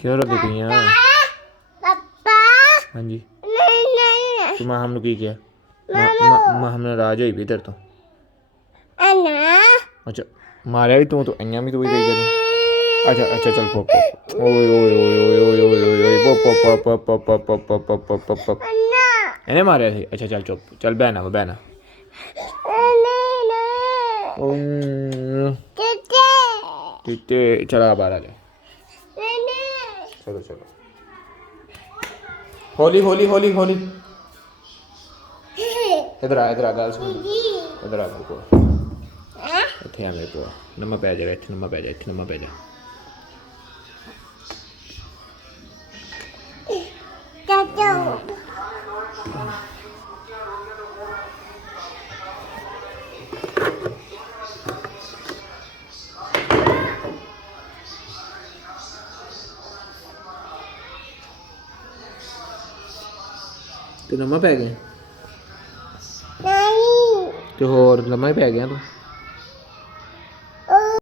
क्यों रोती पई आ? हाँ जी तू माहम नूं की किया? माहम नाराज होई पई तेरे तो। अच्छा मारिया भी तू इयां भी तू ही कही चली। अच्छा अच्छा चल पोप ओए ओए ओए ओए ओए ओए ओए ओए pope pope pope pope pope pope pope pope pope pope pope इन्हें मारिया थी। अच्छा चल चुप चल बहना वो बहना। टीटे चला बाहर आ जा। चलो चलो होली होली होली होली इधर आ गल सुन इधर आ मेरे को इत्थे आ मेरे को लम्मा पै जा इत्थे लम्मा पै जा इत्थे लम्मा पै जा। तू लम्मा पै गया? तो होर लम्मा ही पै गया तू।